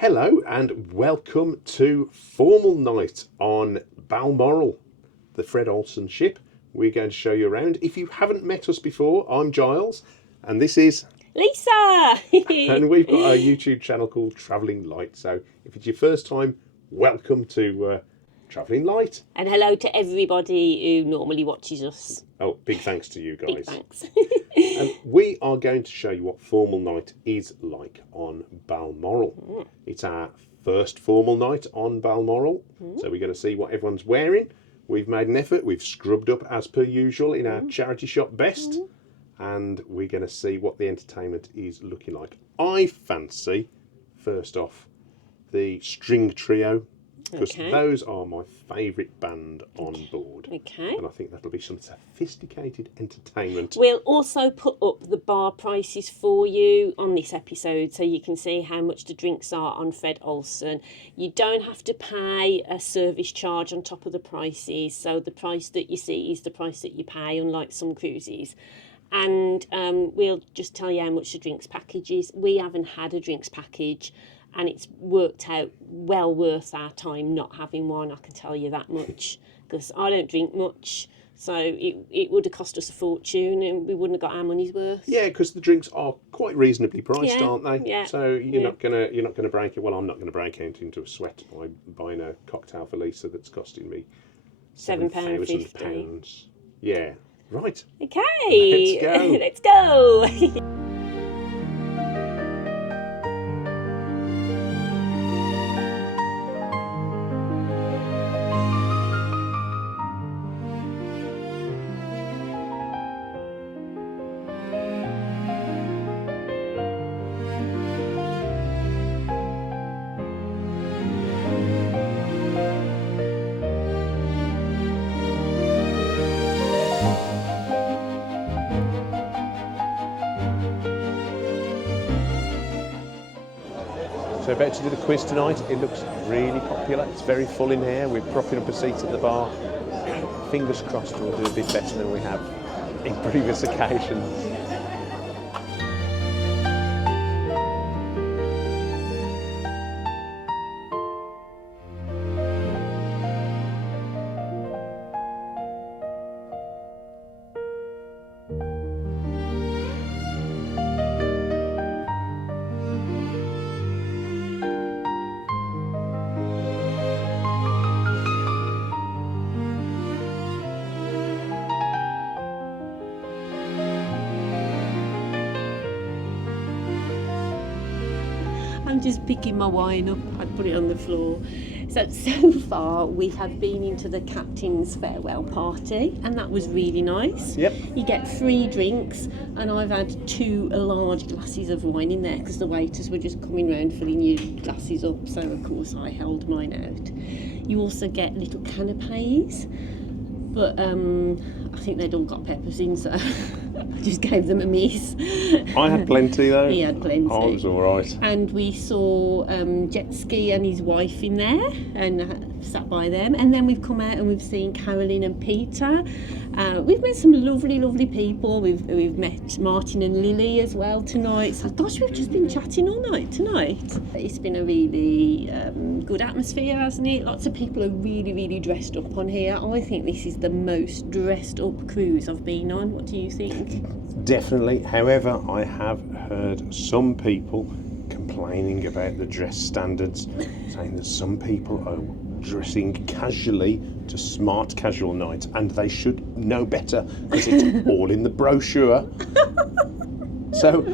Hello and welcome to Formal Night on Balmoral, the Fred Olsen ship. We're going to show you around. If you haven't met us before, I'm Giles and this is Lisa! and we've got our YouTube channel called Travelling Light. So if it's your first time, welcome to Travelling Light. And hello to everybody who normally watches us. Oh, big thanks to you guys. Big thanks. And we are going to show you what formal night is like on Balmoral. It's our first formal night on Balmoral, so we're going to see what everyone's wearing. We've made an effort, we've scrubbed up as per usual in our charity shop best, and we're going to see what the entertainment is looking like. I fancy, first off, the string trio, because those are my favourite band on board. Okay. And I think that'll be some sophisticated entertainment. We'll also put up the bar prices for you on this episode so you can see how much the drinks are on Fred Olsen. You don't have to pay a service charge on top of the prices, so the price that you see is the price that you pay, unlike some cruises. And we'll just tell you how much the drinks package is. We haven't had a drinks package, and it's worked out well worth our time not having one, I can tell you that much, because I don't drink much, so it would have cost us a fortune and we wouldn't have got our money's worth. Yeah, because the drinks are quite reasonably priced, aren't they? Yeah. So you're not gonna break it. Well, I'm not gonna break out into a sweat by buying a cocktail for Lisa that's costing me £7,000. Yeah. Right. Okay. Let's go. Let's go. So about to do the quiz tonight. It looks really popular. It's very full in here. We're propping up a seat at the bar. Fingers crossed we'll do a bit better than we have in previous occasions. I'm just picking my wine up. I'd put it on the floor. So far we have been into the captain's farewell party, and that was really nice. Yep. You get free drinks, and I've had 2 large glasses of wine in there because the waiters were just coming round filling your glasses up, so of course I held mine out. You also get little canapes, but I think they'd all got peppers in, so I just gave them a miss. I had plenty though. He had plenty. I was all right. And we saw Jet Ski and his wife in there and sat by them. And then we've come out and we've seen Carolyn and Peter. We've met some lovely people. We've met Martin and Lily as well tonight. So gosh, we've just been chatting all night tonight. It's been a really good atmosphere, hasn't it? Lots of people are really dressed up on here. I think this is the most dressed up cruise I've been on. What do you think? Definitely. However, I have heard some people complaining about the dress standards, saying that some people are dressing casually to smart casual night, and they should know better because it's all in the brochure. So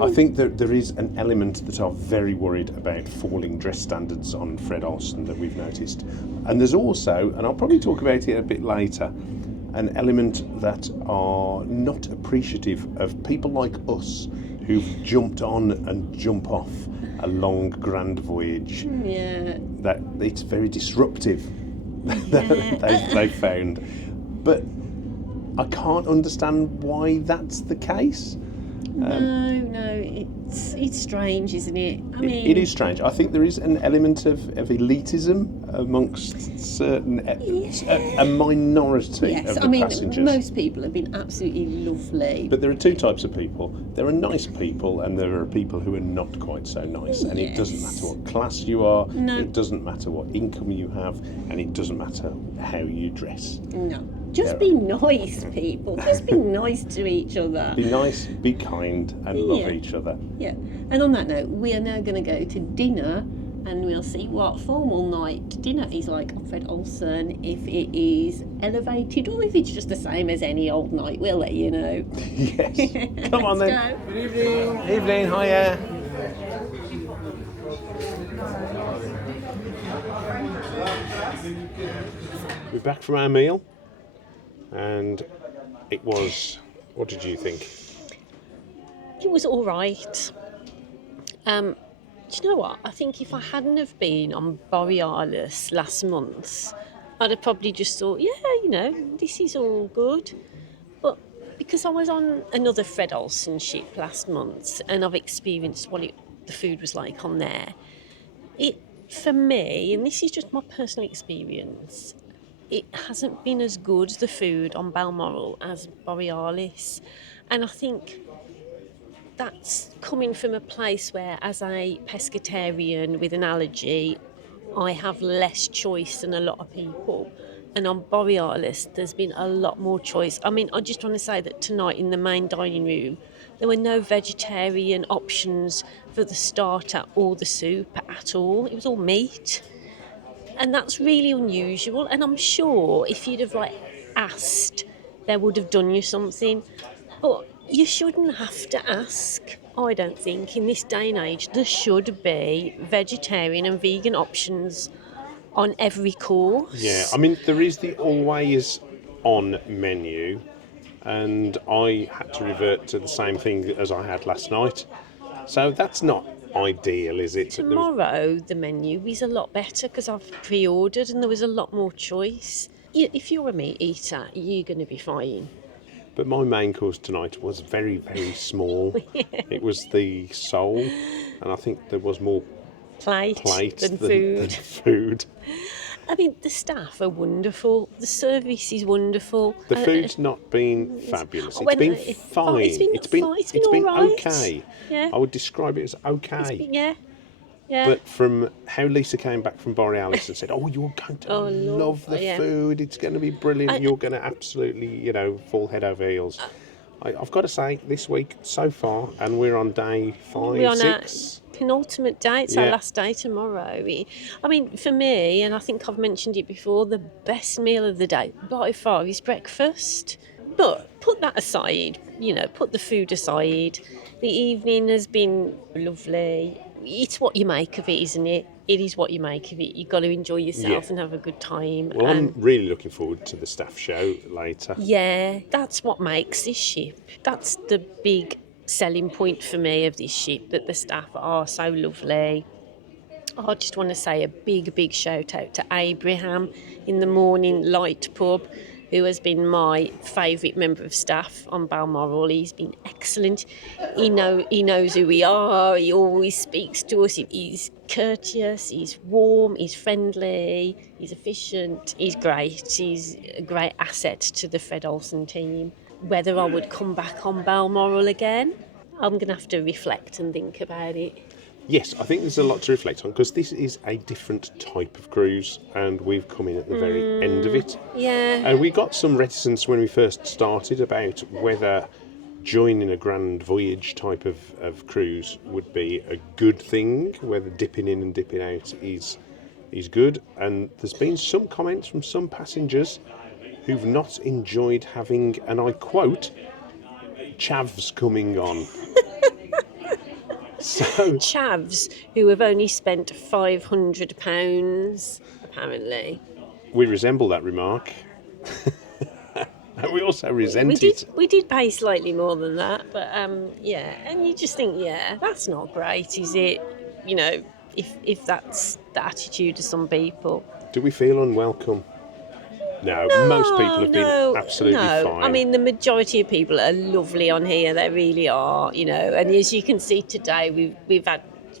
I think that there is an element that are very worried about falling dress standards on Fred Olsen that we've noticed. And there's also, and I'll probably talk about it a bit later, an element that are not appreciative of people like us who've jumped on and jump off a long grand voyage. Yeah. That it's very disruptive. They've found. But I can't understand why that's the case. No, it's strange, isn't it? I mean, It is strange. I think there is an element of elitism amongst certain a minority yes, of I the mean, passengers. most people have been absolutely lovely. But there are two types of people. There are nice people, and there are people who are not quite so nice. And it doesn't matter what class you are. No. It doesn't matter what income you have, and it doesn't matter how you dress. No. Just be nice, people. Just be nice to each other. Be nice, be kind, and love each other. Yeah. And on that note, we are now going to go to dinner, and we'll see what formal night dinner is like on Fred Olsen, if it is elevated or if it's just the same as any old night. We'll let you know. Yes. Come on then. Go. Good evening. Evening, hiya. We're back from our meal, and it was. What did you think? It was all right. Do you know what? I think if I hadn't have been on Borealis last month, I'd have probably just thought, this is all good. But because I was on another Fred Olsen ship last month and I've experienced what the food was like on there, for me, and this is just my personal experience, it hasn't been as good, the food on Balmoral, as Borealis. And I think that's coming from a place where, as a pescatarian with an allergy, I have less choice than a lot of people. And on Borealis, there's been a lot more choice. I mean, I just want to say that tonight in the main dining room, there were no vegetarian options for the starter or the soup at all. It was all meat. And that's really unusual. And I'm sure if you'd have asked, they would have done you something. But you shouldn't have to ask, I don't think. In this day and age, there should be vegetarian and vegan options on every course. Yeah, I mean, there is the always on menu, and I had to revert to the same thing as I had last night. So that's not ideal, is it? Tomorrow, the menu is a lot better because I've pre-ordered and there was a lot more choice. If you're a meat eater, you're going to be fine. But my main course tonight was very, very small. It was the sole, and I think there was more plate than food. I mean, the staff are wonderful. The service is wonderful. The food's not been fabulous. It's been fine. It's been all right. Okay. Yeah. I would describe it as okay. Yeah. But from how Lisa came back from Borealis and said, "Oh, you're going to love the food. It's going to be brilliant. You're going to absolutely, fall head over heels." I've got to say, this week so far, and we're on day 5, we're on 6. Our penultimate day. It's our last day tomorrow. I mean, for me, and I think I've mentioned it before, the best meal of the day by far is breakfast. But put that aside, put the food aside. The evening has been lovely. It's what you make of it, isn't it? It is what you make of it. You've got to enjoy yourself and have a good time. Well, I'm really looking forward to the staff show later. Yeah, that's what makes this ship. That's the big selling point for me of this ship, that the staff are so lovely. I just want to say a big, big shout out to Abraham in the Morning Light pub, who has been my favourite member of staff on Balmoral. He's been excellent. He knows who we are. He always speaks to us. He's courteous, he's warm, he's friendly, he's efficient, he's great. He's a great asset to the Fred Olsen team. Whether I would come back on Balmoral again, I'm going to have to reflect and think about it. Yes, I think there's a lot to reflect on, because this is a different type of cruise and we've come in at the very end of it. Yeah. And we got some reticence when we first started about whether joining a grand voyage type of cruise would be a good thing, whether dipping in and dipping out is good. And there's been some comments from some passengers who've not enjoyed having, and I quote, chavs coming on. So, Chavs, who have only spent £500, apparently. We resemble that remark. And we also resent it. We did pay slightly more than that, but and you just think, that's not great, is it? If that's the attitude of some people. Do we feel unwelcome? No, most people have been absolutely fine. I mean, the majority of people are lovely on here. They really are, you know. And as you can see today, we've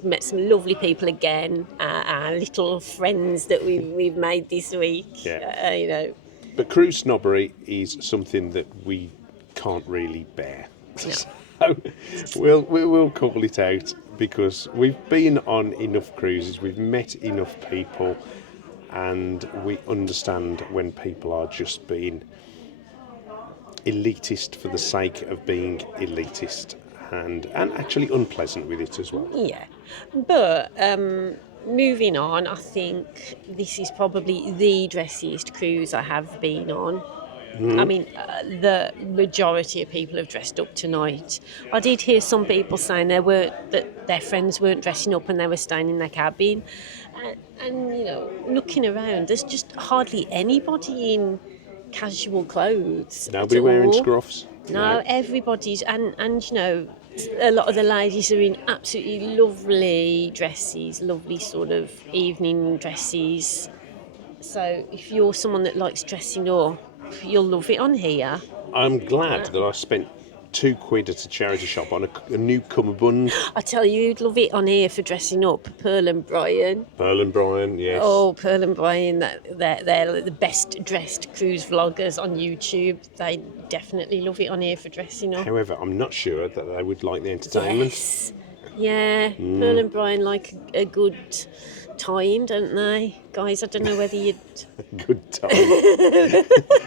met some lovely people again. Our little friends that we've made this week. Yeah. You know. But cruise snobbery is something that we can't really bear. No. So we'll call it out, because we've been on enough cruises, we've met enough people, and we understand when people are just being elitist for the sake of being elitist, and actually unpleasant with it as well. Yeah, but moving on, I think this is probably the dressiest cruise I have been on. I mean, the majority of people have dressed up tonight. I did hear some people saying that their friends weren't dressing up and they were staying in their cabin. And you know, looking around, there's just hardly anybody in casual clothes. Nobody at wearing all. scruffs. No, everybody's, and you know, a lot of the ladies are in absolutely lovely dresses, lovely sort of evening dresses. So if you're someone that likes dressing up, you'll love it on here. I'm glad that I spent £2 at a charity shop on a new cummerbund. I tell you, you'd love it on here for dressing up. Pearl and Brian. Pearl and Brian, yes. Oh, Pearl and Brian, they're the best dressed cruise vloggers on YouTube. They definitely love it on here for dressing up. However, I'm not sure that they would like the entertainment. Yes. Yeah, Pearl and Brian like a good time, don't they? Guys, I don't know whether you'd... Good time.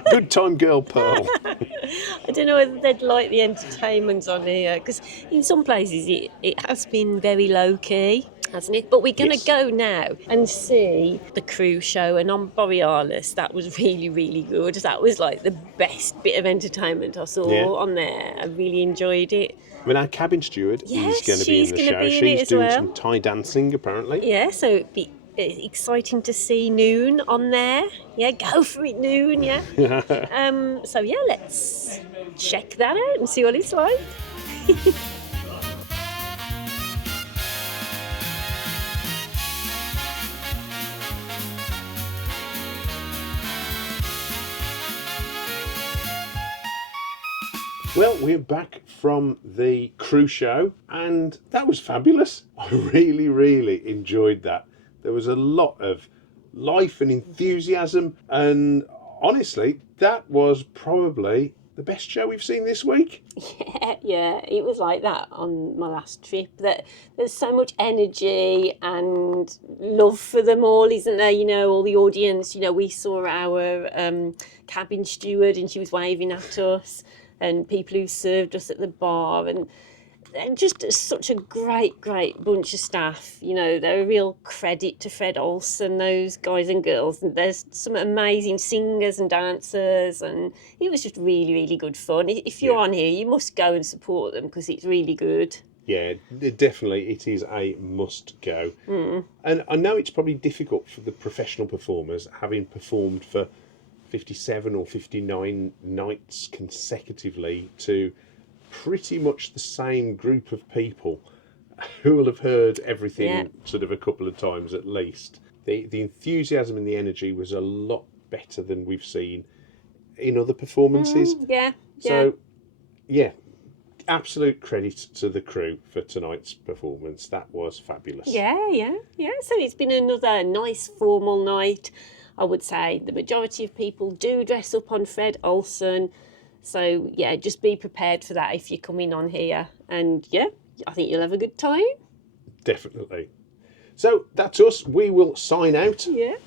Good time, girl, Pearl. I don't know whether they'd like the entertainment on here, because in some places it has been very low-key, hasn't it? But we're going to go now and see the cruise show, and on Borealis, that was really, really good. That was like the best bit of entertainment I saw on there. I really enjoyed it. I mean, our cabin steward is going to be in the show. She's doing some Thai dancing, apparently. Yeah, so it'd be exciting to see Noon on there. Yeah, go for it, Noon, yeah. So, yeah, let's check that out and see what it's like. Well, we're back from the cruise show, and that was fabulous. I really, really enjoyed that. There was a lot of life and enthusiasm, and honestly, that was probably the best show we've seen this week. Yeah, it was like that on my last trip. That there's so much energy and love for them all, isn't there? You know, all the audience. You know, we saw our cabin steward, and she was waving at us, and people who served us at the bar, and just such a great bunch of staff. You know, they're a real credit to Fred Olsen, those guys and girls. And there's some amazing singers and dancers, and it was just really, really good fun. If you're on here, you must go and support them, because it's really good. Yeah, definitely, it is a must go. And I know it's probably difficult for the professional performers, having performed for 57 or 59 nights consecutively, to pretty much the same group of people who will have heard everything sort of a couple of times at least. The enthusiasm and the energy was a lot better than we've seen in other performances. So, yeah, absolute credit to the crew for tonight's performance. That was fabulous. Yeah. So it's been another nice formal night. I would say the majority of people do dress up on Fred Olsen. So, yeah, just be prepared for that if you're coming on here. And, yeah, I think you'll have a good time. Definitely. So, that's us. We will sign out. Yeah.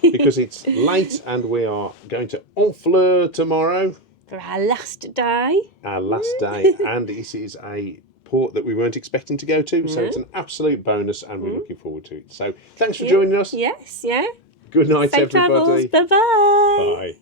Because it's late and we are going to Honfleur tomorrow. For our last day. Our last day. And this is a port that we weren't expecting to go to. So, it's an absolute bonus and we're looking forward to it. So, thanks for joining us. Yes, yeah. Good night, Safe everybody. travels. Bye-bye. Bye.